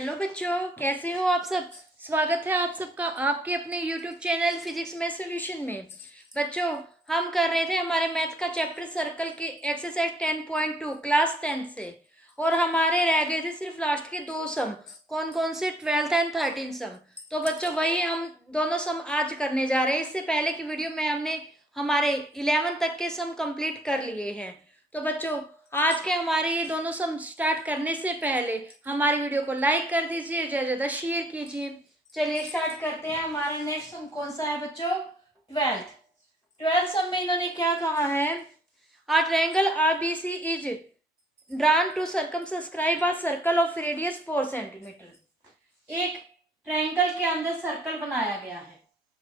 Hello बच्चों, कैसे हो आप सब। स्वागत है आप सबका आपके अपने YouTube channel physics math solution में। बच्चों, हम कर रहे थे हमारे मैथ का चैप्टर सर्कल के एक्सरसाइज 10.2 क्लास 10 से, और हमारे रह गए थे सिर्फ लास्ट के दो सम। कौन कौन से? 12th एंड 13 सम। तो बच्चों वही हम दोनों सम आज करने जा रहे हैं। इससे पहले की वीडियो में हमने हमारे 11 तक के सम कंप्लीट कर लिए हैं। तो बच्चों, आज के हमारे ये दोनों सम स्टार्ट करने से पहले हमारी वीडियो को लाइक कर दीजिए, ज़्यादा ज़्यादा शेयर कीजिए। चलिए स्टार्ट करते हैं। हमारे नेक्स्ट सम कौन सा है बच्चों? 12th सम में इन्होंने क्या कहा है? A triangle RBC is drawn to circumscribe a circle of radius 4 centimetre. एक ट्रायंगल के अंदर सर्कल बनाया गया है।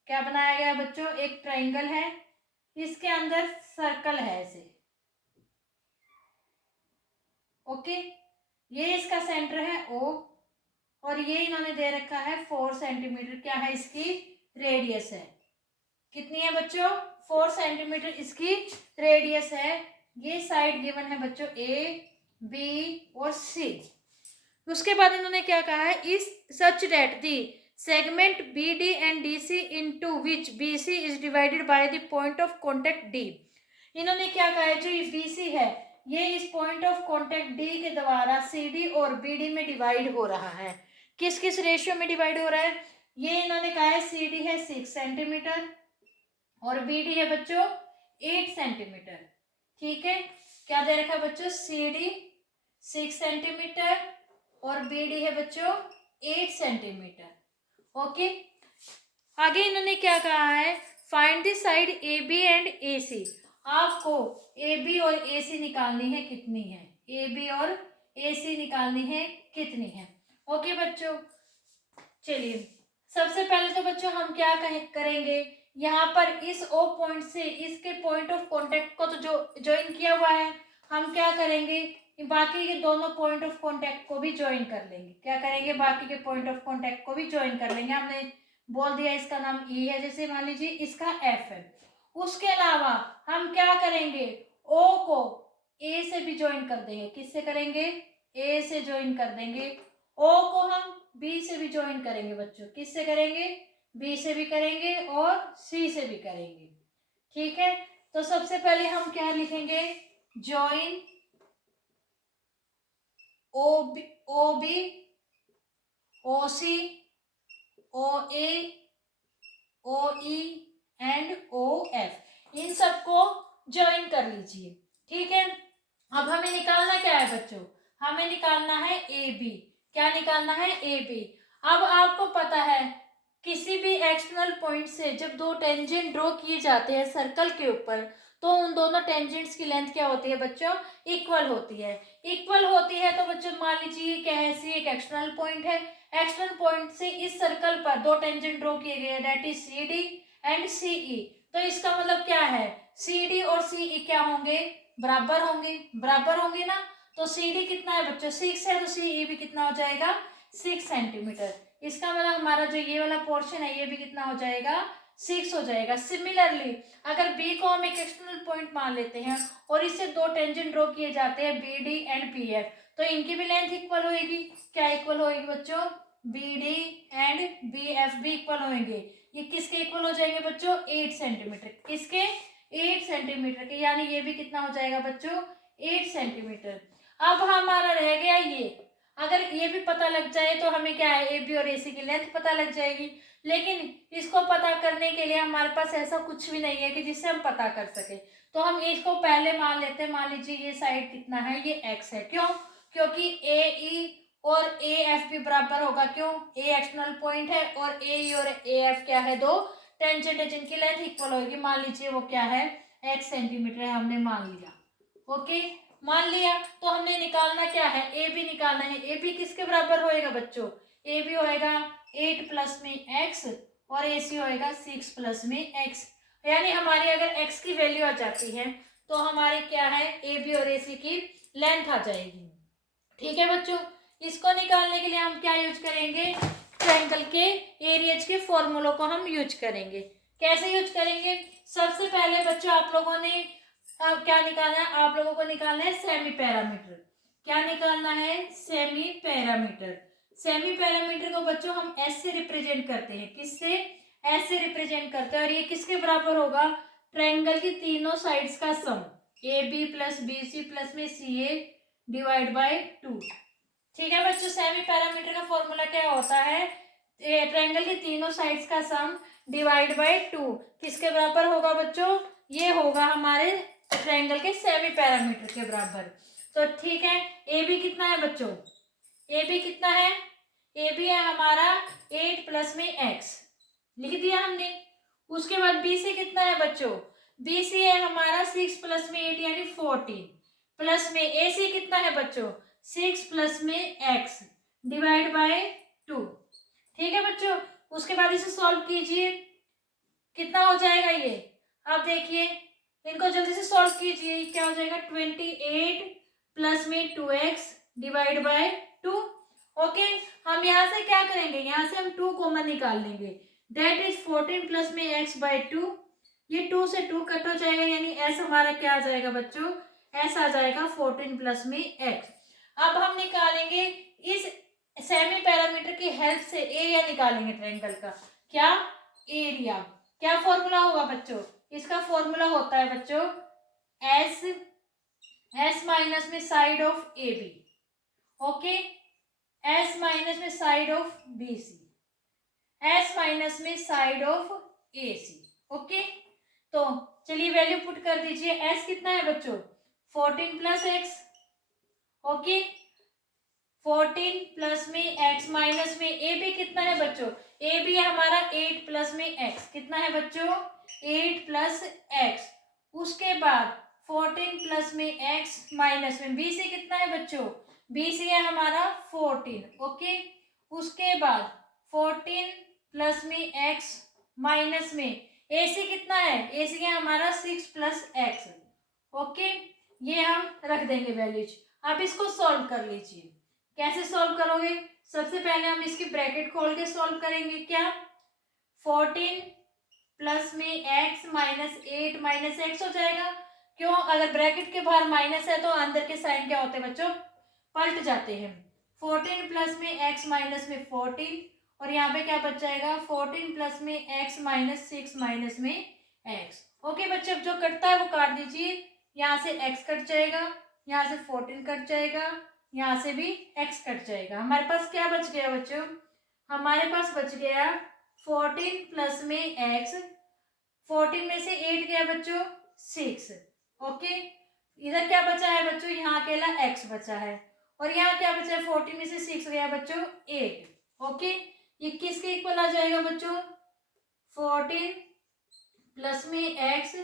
क्या बनाया गया बच्चों? एक ट्रायंगल है, इसके अंदर सर्कल है ऐसे। ओके, ये इसका सेंटर है O, और ये इन्होंने दे रखा है 4 सेंटीमीटर। क्या है इसकी रेडियस? है कितनी है बच्चों? 4 सेंटीमीटर इसकी रेडियस है। ये साइड गिवन है बच्चों A, B और C। उसके बाद इन्होंने क्या कहा है? Is such that the segment BD एंड DC into which BC is divided by the point of contact D। इन्होंने क्या कहा है? जो ये BC है ये इस पॉइंट ऑफ कॉन्टेक्ट D के द्वारा CD और BD में डिवाइड हो रहा है। किस किस रेशियो में डिवाइड हो रहा है? ये इन्होंने कहा है CD है 6 सेंटीमीटर और BD है बच्चों 8 सेंटीमीटर। ठीक है, क्या दे रखा है बच्चों? CD 6 सेंटीमीटर और BD है बच्चों 8 सेंटीमीटर। ओके, आगे इन्होंने क्या कहा है? Find the side AB and AC। आपको AB और AC निकालनी है। कितनी है? AB और AC निकालनी है कितनी है? ओके बच्चों, चलिए सबसे पहले तो बच्चों हम क्या करेंगे? यहाँ पर इस O पॉइंट से इसके पॉइंट ऑफ कांटेक्ट को तो जो ज्वाइन किया हुआ है, हम क्या करेंगे? बाकी के दोनों पॉइंट ऑफ कांटेक्ट को भी ज्वाइन कर लेंगे। क्या करेंगे? बाकी के पॉइंट ऑफ कांटेक्ट को भी ज्वाइन कर लेंगे। हमने बोल दिया इसका नाम E है, जैसे मान लीजिए इसका F है। उसके अलावा हम क्या करेंगे? O को A से भी ज्वाइन कर देंगे। किससे करेंगे? A से ज्वाइन कर देंगे। O को हम B से भी ज्वाइन करेंगे बच्चों। किससे करेंगे? B से भी करेंगे और C से भी करेंगे। ठीक है, तो सबसे पहले हम क्या लिखेंगे? Join OB, OC, OA, OE and OF, इन सबको ज्वाइन कर लीजिए। ठीक है, अब हमें निकालना क्या है बच्चों? हमें निकालना है AB। क्या निकालना है? AB। अब आपको पता है किसी भी एक्सटर्नल पॉइंट से जब दो टेंजेंट ड्रॉ किए जाते हैं सर्कल के ऊपर, तो उन दोनों टेंजेंट्स की लेंथ क्या होती है बच्चों? इक्वल होती है। इक्वल होती है तो बच्चों मान लीजिए क्या है? C एक एक्सटर्नल पॉइंट है। एक्सटर्नल पॉइंट से इस सर्कल पर दो टेंजेंट ड्रॉ किए गए, that is CD and CE। तो इसका मतलब क्या है? CD और CE क्या होंगे? बराबर होंगे। बराबर होंगे ना, तो CD कितना है बच्चों? 6 है, तो CE भी कितना हो जाएगा? 6 सेंटीमीटर। इसका मतलब हमारा जो ये वाला पोर्शन है ये भी कितना हो जाएगा? 6 हो जाएगा। सिमिलरली अगर B को हम एक एक्सटर्नल पॉइंट मान लेते हैं और इससे दो टेंजेंट ड्रॉ किए जाते हैं BD एंड BF, तो इनकी भी लेंथ इक्वल होगी। क्या इक्वल होगी बच्चों? BD एंड BF भी इक्वल होंगे। ये किसके इक्वल हो जाएंगे बच्चों? 8 सेंटीमीटर। किसके? 8 सेंटीमीटर के, यानी ये भी कितना हो जाएगा बच्चों? 8 सेंटीमीटर। अब हमारा रह गया ये। अगर ये भी पता लग जाए तो हमें क्या है? AB और AC की लेंथ पता लग जाएगी। लेकिन इसको पता करने के लिए हमारे पास ऐसा कुछ भी नहीं है कि जिससे हम पता कर सके, तो हम इसको पहले मान लेते हैं। मान लीजिए ये साइड कितना है? ये x है। क्यों? क्योंकि AE और AF भी बराबर होगा। क्यों? A एक्सटर्नल पॉइंट है और AE और AF क्या है? दो टेंजेंट है जिनकी लेंथ इक्वल होगी। मान लीजिए वो क्या है? x सेंटीमीटर है, हमने मान लिया। ओके, मान लिया। तो हमने निकालना क्या है? AB निकालना है। AB किसके बराबर होएगा बच्चों? AB होएगा 8 प्लस में x और AC होएगा 6 प्लस में x। यानी हमारी अगर x की वैल्यू आ जाती है तो हमारी क्या है? AB और AC की लेंथ आ जाएगी। ठीक है बच्चों, इसको निकालने के लिए हम क्या यूज करेंगे? ट्रायंगल के एरियाज के फॉर्मूलों को हम यूज करेंगे। कैसे यूज करेंगे? सबसे पहले बच्चों आप लोगों ने क्या निकालना है? आप लोगों को निकालना है सेमी पैरामीटर। क्या निकालना है? Semi parameter. सेमी पैरामीटर को बच्चों हम एस से रिप्रेजेंट करते हैं। किससे? एस से रिप्रेजेंट करते हैं। और ये किसके बराबर होगा? ट्रायंगल की तीनों साइड्स का sum, A B plus B C plus में सी ए डिवाइड बाय 2। ठीक है बच्चों, सेमी पैरामीटर का फॉर्मूला क्या होता है? ट्रायंगल की तीनों साइड्स का सम डिवाइड बाय 2 किसके बराबर होगा बच्चों? ये होगा हमारे ट्रायंगल के सेमी पैरामीटर के बराबर। तो ठीक है, ए बी कितना है बच्चों? ए बी कितना है? ए बी है हमारा 8 प्लस में एक्स, लिख दिया हमने। उसके बाद बी सी कितना है बच्चों? बी सी है हमारा 6 प्लस में 8 यानी 14 प्लस में ए सी कितना है बच्चों? 6 प्लस में एक्स डिवाइड बाय 2। ठीक है बच्चों, उसके बाद इसे सॉल्व कीजिए, कितना हो जाएगा ये? अब देखिए, इनको जल्दी से सॉल्व कीजिए। क्या हो जाएगा? 28 प्लस में 2x डिवाइड बाय 2। ओके, हम यहाँ से क्या करेंगे? यहाँ से हम 2 कॉमन निकाल लेंगे। दैट इज 14 प्लस में x बाय 2। ये 2 से 2 कट हो जाएगा, यानी s हमारा क्या आ जाएगा बच्चों? s आ जाएगा 14 प्लस में x। अब हम निकालेंगे इस सेमी पैरामीटर की हेल्प से एरिया निकालेंगे ट्रायंगल का। क्या? एरिया। क्या फॉर्मूला होगा बच्चों? इसका फॉर्मूला होता है बच्चों एस माइनस में side of A B. Okay, S minus में side of B C, S minus में side of A C. Okay, तो चलिए वैल्यू पुट कर दीजिए। एस कितना है बच्चों? 14 प्लस एक्स। ओके, 14 प्लस में एक्स माइनस में ए बी कितना है बच्चों? ए बी है हमारा 8 प्लस में एक्स। कितना है बच्चों? 8 प्लस एक्स। उसके बाद 14 प्लस में एक्स माइनस में बी सी कितना है बच्चों? बी सी है हमारा 14। ओके, उसके बाद 14 प्लस में एक्स माइनस में ए सी कितना है? ए सी है हमारा 6 प्लस एक्स। ओके, ये हम रख देंगे वैल्यूज। अब इसको सॉल्व कर लीजिए। कैसे सॉल्व करोगे? सबसे पहले हम इसकी ब्रैकेट खोल के सॉल्व करेंगे। क्या? 14 प्लस में एक्स माइनस 8 माइनस एक्स हो जाएगा। क्यों? अगर ब्रैकेट के बाहर माइनस है तो अंदर के साइन क्या होते हैं बच्चों? पलट जाते हैं। 14 प्लस में एक्स माइनस में 14 और यहाँ पे क्या बच जाएगा? 14 प्लस में एक्स माइनस 6 माइनस में एक्स। ओके बच्चों, जो कटता है वो काट दीजिए। यहाँ से एक्स कट जाएगा, यहाँ से 14 कट जाएगा, यहाँ से भी x कट जाएगा। हमारे पास क्या बच गया बच्चों? हमारे पास बच गया 14 प्लस में x, 14 में से 8 गया बच्चों 6। ओके, इधर क्या बचा है बच्चों? यहाँ अकेला x बचा है। और यहाँ क्या बचा है? 14 में से 6 गया बच्चों 8। ओके, ये किसके इक्वल आ जाएगा बच्चों? 14 प्लस में x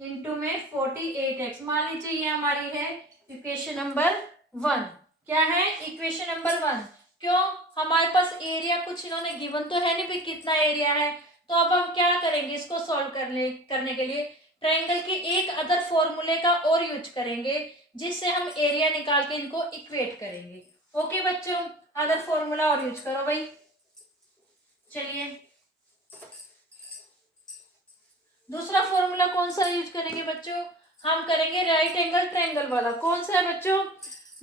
इंटू में 48x। मान लीजिए ये हमारी है इक्वेशन नंबर 1। क्या है? Equation number 1। क्यों? हमारे पास एरिया कुछ इन्होंने गिवन तो है नहीं भी कितना एरिया है। तो अब हम क्या करेंगे? इसको सॉल्व करने के लिए ट्रायंगल के एक अदर फॉर्मूले का और यूज करेंगे, जिससे हम एरिया निकाल के इनको इक्वेट करेंगे। ओके बच्चों, अदर फॉर्मूला और यूज करो भाई। चलिए, दूसरा फॉर्मूला कौन सा यूज करेंगे बच्चों? हम करेंगे राइट एंगल ट्रायंगल वाला। कौन सा है बच्चों?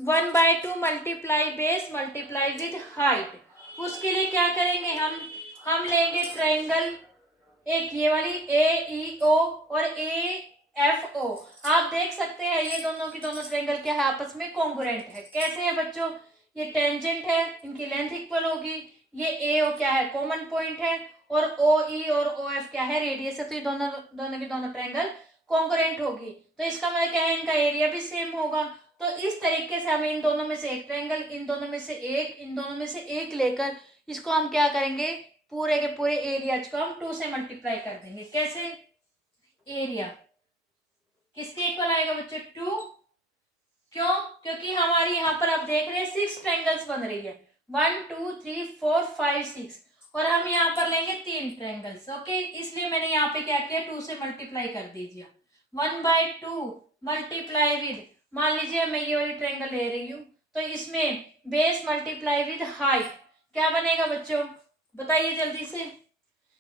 1/2 multiply base multiply with height. उसके लिए क्या करेंगे? हम लेंगे ट्रायंगल, एक ये वाली ए ई ओ और ए एफ ओ। आप देख सकते हैं ये दोनों की दोनों ट्रायंगल क्या है? आपस में कॉन्ग्रुएंट है। कैसे है बच्चों? ये टेंजेंट है, इनकी लेंथ इक्वल होगी। ये ए ओ क्या है? कॉमन पॉइंट है। और ओ ई और ओ एफ क्या है? रेडियस है। तो ये दोनों की दोनों ट्रायंगल कॉन्ग्रुएंट होगी। तो इसका मतलब क्या है? इनका एरिया भी सेम होगा। तो इस तरीके से हमें इन दोनों में से एक ट्रायंगल, इन दोनों में से एक, इन दोनों में से एक लेकर इसको हम क्या करेंगे? पूरे के पूरे एरियाज को हम 2 से मल्टीप्लाई कर देंगे। कैसे? एरिया किसके इक्वल आएगा बच्चों? 2। क्यों? क्योंकि हमारी यहाँ पर आप देख रहे हैं 6 ट्रायंगल्स बन रही है। 1 2 3 4 5 6 और हम यहाँ पर लेंगे 3 ट्रायंगल्स। ओके, इसलिए मैंने यहाँ पे क्या किया? 2 से मल्टीप्लाई कर दीजिए। 1/2 मल्टीप्लाई विद, मान लीजिए मैं ये वाली ट्रायंगल ले रही हूँ, तो इसमें बेस मल्टीप्लाई विद हाइट क्या बनेगा बच्चों? बताइए जल्दी से।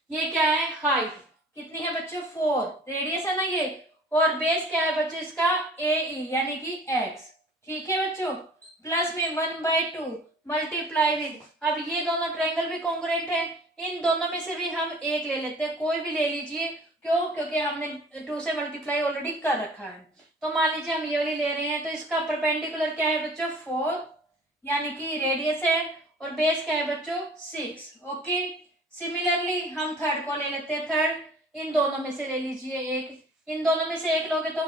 ये क्या है? हाइट कितनी है बच्चों? 4। रेडियस है ना ये, और बेस क्या है बच्चों इसका? ए ई यानी कि एक्स। ठीक है बच्चों, प्लस में 1/2 मल्टीप्लाई विद, अब ये दोनों ट्रायंगल भी कॉन्ग्रुएंट है, इन दोनों में से भी हम एक ले लेते हैं, कोई भी ले लीजिए। क्यों? क्योंकि हमने 2 से मल्टीप्लाई ऑलरेडी कर रखा है। तो मान लीजिए हम ये वाली ले रहे हैं, तो इसका परपेंडिकुलर क्या है बच्चों? 4, यानी कि रेडियस है, और बेस क्या है बच्चों? 6। ओके, सिमिलरली हम थर्ड को ले लेते हैं। थर्ड इन दोनों में से ले लीजिए एक, इन दोनों में से एक लोगे तो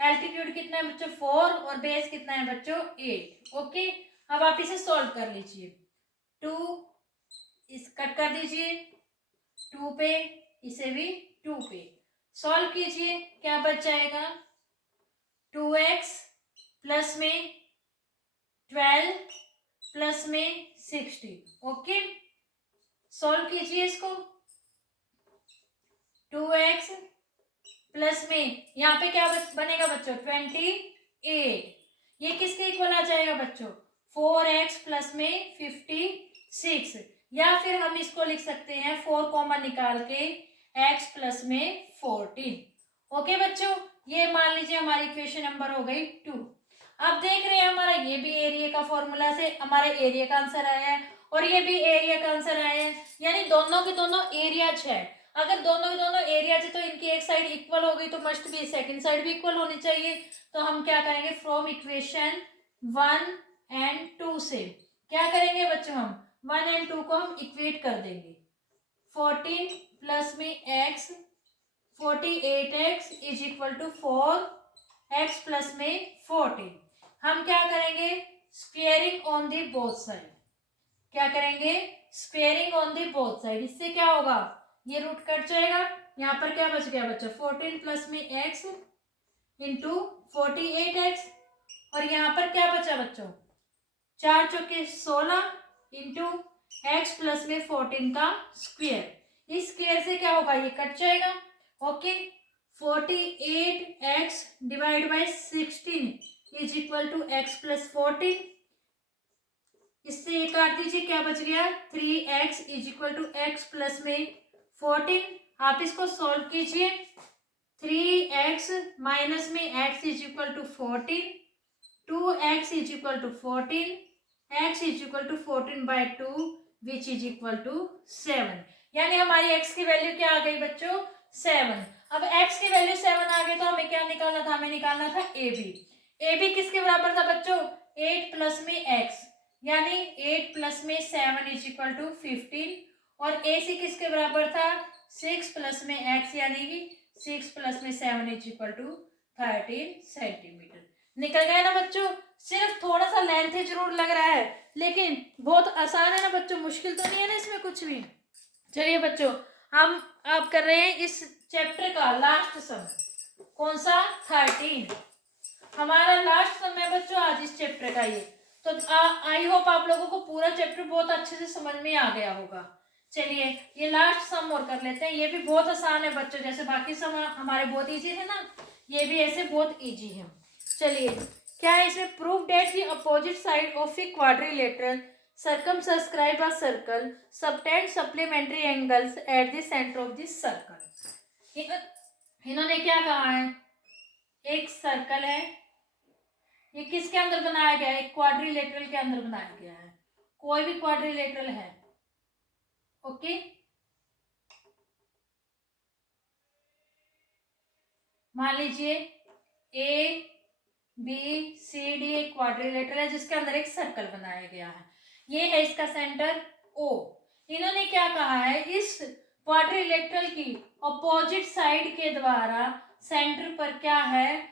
एल्टीट्यूड कितना है बच्चों? 4, और बेस कितना है बच्चों? 8। ओके, अब आप इसे सॉल्व कर लीजिए। 2 इस कट कर दीजिए 2 पे, इसे भी 2 पे सॉल्व कीजिए, क्या बच जाएगा? 2x प्लस में 12 प्लस में 16। ओके, सॉल्व कीजिए इसको। 2x प्लस में यहाँ पे क्या बनेगा बच्चों? 28। ये किसके इक्वल आ जाएगा बच्चों? 4x प्लस में 56, या फिर हम इसको लिख सकते हैं 4 कॉमन निकाल के x प्लस में 14। ओके बच्चों, ये मान लीजिए हमारी इक्वेशन नंबर हो गई 2। अब देख रहे हैं हमारा ये भी एरिया का फॉर्मूला से हमारा एरिया का आंसर आया है, और ये भी एरिया का आंसर आया है, यानी दोनों के दोनों एरियाज है। अगर दोनों के दोनों एरियाज है तो इनकी एक साइड इक्वल हो गई, तो मस्ट बी सेकंड साइड भी इक्वल होनी चाहिए। तो हम क्या करेंगे? फ्रॉम इक्वेशन 1 एंड 2 से क्या करेंगे बच्चों? हम 1 एंड 2 को हम इक्वेट कर देंगे। 14 प्लस में x 48x is equal to 4x plus में 14। हम क्या करेंगे? Squaring on the both side. क्या करेंगे? Squaring on the both side. इससे क्या होगा? ये रूट कट जाएगा, यहाँ पर क्या बच गया बच्चा? 14 प्लस में x इंटू 48x, और यहाँ पर क्या बचा बच्चों? 4 चौके 16 इंटू x प्लस में 14 का स्क्वेयर। इस स्क्वेयर से क्या होगा? ये कट जाएगा। Okay, 48x divide by 16 is equal to x plus 14। इससे ये काट दीजिए, क्या बच गया? 3x is equal to x plus में 14। आप इसको सॉल्व कीजिए। 3x माइनस में x is equal to 14, 2x is equal to 14, x is equal to 14 by 2 which is equal to 7। यानी हमारी x की वैल्यू क्या आ गई बच्चों? 7। अब x की वैल्यू 7 आ गई तो हमें क्या निकालना था? हमें निकालना था AB। AB किसके बराबर था बच्चों? 8 प्लस में x, यानी 8 प्लस में 7 इज इक्वल टू 15, और AC किसके बराबर था? 6 प्लस में x, यानी कि 6 प्लस में 7 इज इक्वल टू 13 सेंटीमीटर। निकल गया ना बच्चों? सिर्फ थोड़ा सा लेंथी जरूर लग रहा है, लेकिन बहुत आसान है ना बच्चों, मुश्किल तो नहीं है ना इसमें कुछ भी। चलिए बच्चों, हम अब कर रहे हैं इस चैप्टर का लास्ट सम। कौन सा? 13। हमारा लास्ट सम है बच्चों आज इस चैप्टर का ये। तो आई होप आप लोगों को पूरा चैप्टर बहुत अच्छे से समझ में आ गया होगा। चलिए ये लास्ट सम और कर लेते हैं। ये भी बहुत आसान है बच्चों, जैसे बाकी सम हमारे बहुत इजी है ना, ये भी ऐसे बहुत इजी है। चलिए क्या है इसमें? Prove that the opposite side of a quadrilateral circumscribe a circle subtend supplementary angles at the center of this circle। इन्होंने क्या कहा है? एक सर्कल है, ये किसके अंदर बनाया गया है? क्वाड्रिलेटरल के अंदर बनाया गया है। कोई भी क्वाड्रिलेटरल है, ओके। मान लीजिए ए बी सी डी एक क्वाड्रिलेटरल है जिसके अंदर एक सर्कल बनाया गया है। ये है इसका सेंटर O। इन्होंने क्या कहा है? इस क्वाड्रिलेटरल की अपोजिट साइड के द्वारा सेंटर पर क्या है?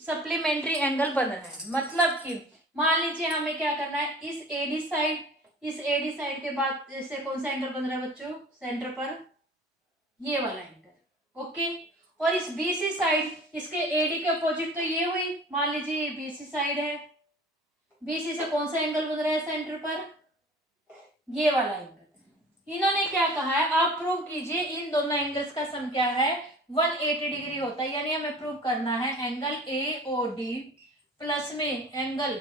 सप्लीमेंट्री एंगल बन रहा है। मतलब कि मान लीजिए हमें क्या करना है? इस एडी साइड के बाद से कौन सा एंगल बन रहा है बच्चों? सेंटर पर ये वाला एंगल, ओके। और इस बीसी साइड, इसके एडी के अपोजिट तो ये हुई, मान लीजिए ये बीसी साइड है, बीसी से कौन सा एंगल बन रहा है सेंटर पर? ये वाला एंगल। इन्होंने क्या कहा है? आप प्रूव कीजिए इन दोनों एंगल्स का सम क्या है? 180 डिग्री होता है। यानी हमें प्रूव करना है एंगल AOD प्लस में एंगल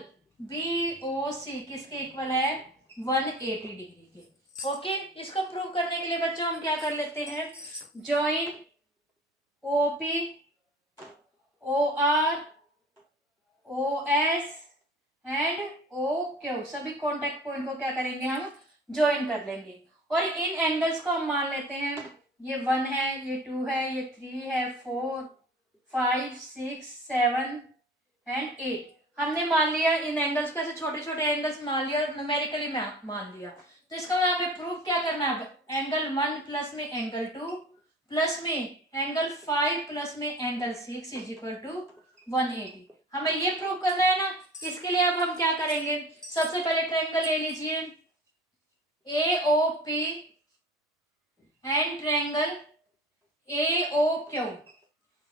BOC किसके इक्वल है? 180 डिग्री के। ओके, इसको प्रूव करने के लिए बच्चों हम क्या कर लेते हैं? Join OP OR OS and OQ सभी कॉन्टेक्ट पॉइंट को क्या करेंगे, हम ज्वाइन कर लेंगे। और इन एंगल्स को हम मान लेते हैं, ये 1 है, ये 2 है, ये 3 है, 4 5 6 7 एंड 8 हमने मान लिया। इन एंगल्स को ऐसे छोटे छोटे एंगल्स मान लिया, न्यूमेरिकली मान लिया। तो इसका मतलब हमें प्रूफ क्या करना है, एंगल 1 प्लस में एंगल 2 प्लस में एंगल 5 प्लस में एंगल 6 इज इक्वल टू 180। हमें ये प्रूव करना है ना। इसके लिए अब हम क्या करेंगे, सबसे पहले ट्रायंगल ले लीजिए AOP एंड ट्रायंगल AOQ।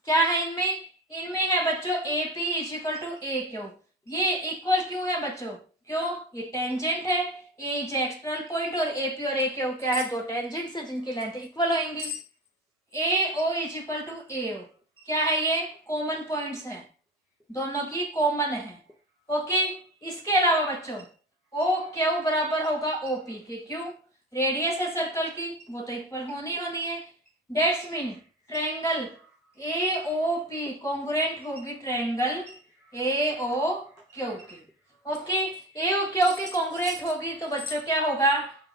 क्या है इनमें, इनमें है बच्चों AP is equal to AQ। ये इक्वल क्यों है बच्चों, क्यों, ये टेंजेंट है, A इज एक्सटर्नल पॉइंट और AP और AQ क्या है, दो टेंजेंट्स है जिनकी लेंथ इक्वल होंगी। AO is equal to AO क्या है, ये कॉमन पॉइंट्स है, दोनों की कॉमन है। ओके, इसके अलावा बच्चों OQ बराबर होगा OP के, क्यों, रेडियस है सर्कल की, वो तो इक्वल होनी है। That's mean triangle AOP congruent होगी ट्रायंगल AOQ की। ओके, AOQ की कॉन्ग्रुएंट होगी तो बच्चों क्या होगा,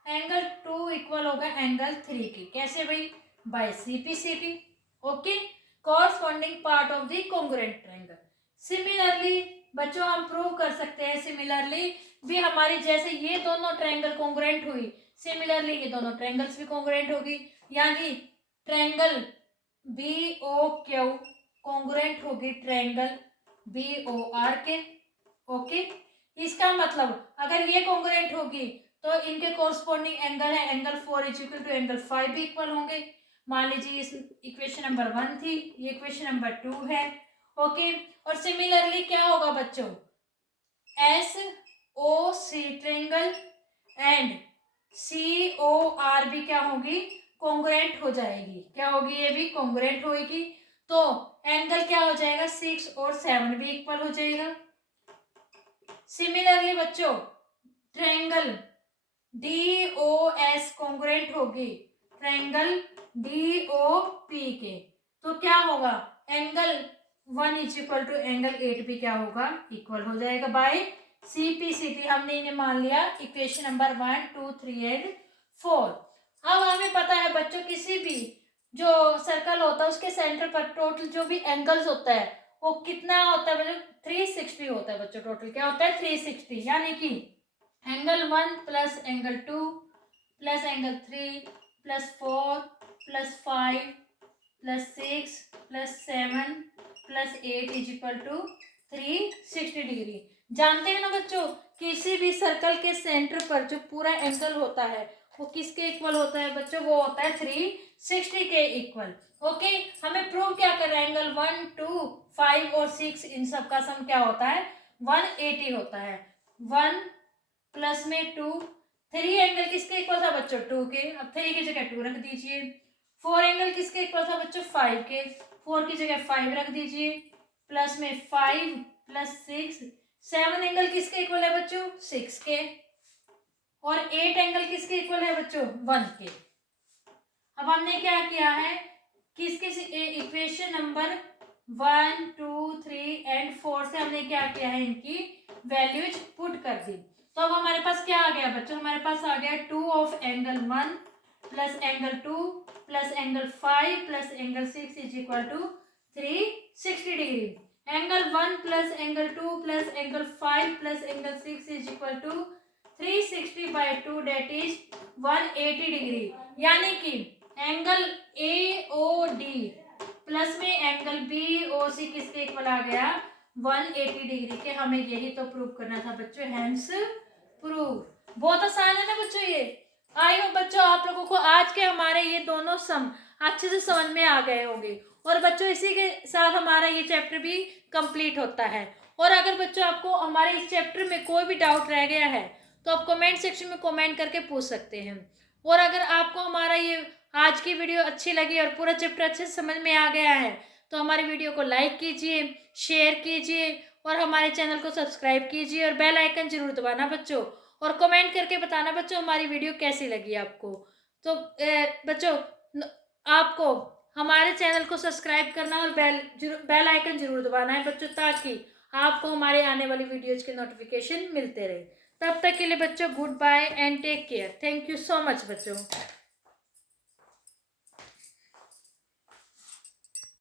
एंगल 2 इक्वल होगा एंगल 3 की। कैसे भाई, by CP okay, corresponding part of the congruent triangle. Similarly बच्चों हम प्रूव कर सकते हैं, सिमिलरली भी हमारी जैसे ये दोनों ट्रायंगल कॉन्ग्रुएंट हुई, सिमिलरली ये दोनों ट्रायंगल्स भी कॉन्ग्रुएंट होगी, यानी ट्रायंगल BOQ कॉन्ग्रुएंट होगी ट्रायंगल BOR के। ओके, इसका मतलब अगर ये कॉन्ग्रुएंट होगी तो इनके कॉरस्पॉन्डिंग एंगल है angle 4 is equal to angle 5 भी इक्वल होंगे। मान लीजिए इस इक्वेशन नंबर 1 थी, ये इक्वेशन नंबर 2 है। ओके, और सिमिलरली क्या होगा बच्चों, SOC ट्रायंगल एंड COR भी क्या होगी, कॉन्ग्रुएंट हो जाएगी। क्या होगी, ये भी कॉन्ग्रुएंट होगी, तो एंगल क्या हो जाएगा, 6 और 7 भी इक्वल हो जाएगा। सिमिलरली बच्चों ट्रायंगल DOS कॉन्ग्रुएंट होगी ट्रायंगल DOP के, तो क्या होगा, angle 1 is equal to angle 8 भी क्या होगा, इक्वल हो जाएगा बाय CP हमने इन्हें मान लिया इक्वेशन नंबर 1 2 3 एंड 4। अब हमें पता है बच्चों किसी भी जो सर्कल होता है उसके सेंटर पर टोटल जो भी एंगल्स होता है वो कितना होता है बच्चों, 360 होता है बच्चों। टोटल क्या होता है, 360, यानी कि angle 1 plus angle 2 plus angle 3 plus 4 plus 5 plus 6 plus 7 plus 8 is equal to 360 degree. जानते हैं ना बच्चों, किसी भी सर्कल के सेंटर पर जो पूरा एंगल होता है वो किसके इक्वल होता है बच्चों, वो होता है 360 के इक्वल। ओके, हमें प्रूव क्या कर रहा है, एंगल 1 2 5 और 6 इन सब का सम क्या होता है, 180 होता है। 1 प्लस में 2, 3 एंगल किसके इक्वल था बच्चों, 2 के, अब 3 की जगह 2 रख दीजिए। 4 एंगल किसके इक्वल था बच्चों, 5 के, 4 की जगह 5 रख दीजिए, प्लस में 5 प्लस 6। 7 एंगल किसके इक्वल है बच्चों, 6 के, और 8 एंगल किसके इक्वल है बच्चों, 1 के। अब हमने क्या किया है, किस किस इक्वेशन नंबर 1 2 3 एंड 4 से हमने क्या किया है, इनकी वैल्यूज पुट कर दी। तो अब हमारे पास क्या आ गया बच्चों, हमारे पास आ गया 2 of angle 1 plus angle 2 plus angle 5 plus angle 6 is equal to 360 degree. Angle 1 plus angle 2 plus angle 5 plus angle 6 is equal to 360 by 2 that is 180 degree, यानी कि एंगल AOD प्लस में एंगल BOC किसके equal आ गया, 180 degree के। हमें यही तो प्रूव करना था बच्चों, हेंस प्रूव। बहुत आसान है ना बच्चों ये। आई होप बच्चों आप लोगों को आज के हमारे ये दोनों सम अच्छे से समझ में आ गए होंगे। और बच्चों इसी के साथ हमारा ये चैप्टर भी कंप्लीट होता है। और अगर बच्चों आपको हमारे इस चैप्टर में कोई भी डाउट रह गया है तो आप कमेंट सेक्शन में कमेंट करके पूछ सकते हैं। और अगर आपको हमारा ये आज की वीडियो अच्छी लगी और पूरा चैप्टर अच्छे से समझ में आ गया है तो हमारी वीडियो को लाइक कीजिए, शेयर कीजिए और हमारे चैनल को सब्सक्राइब कीजिए और बेल आइकन जरूर दबाना बच्चों। और कमेंट करके बताना बच्चों हमारी वीडियो कैसी लगी आपको। तो बच्चों आपको हमारे चैनल को सब्सक्राइब करना और बेल आइकन जरूर दबाना है बच्चों, ताकि आपको हमारे आने वाली वीडियोज के नोटिफिकेशन मिलते रहे। तब तक के लिए बच्चों good bye and take care. Thank you so much बच्चों।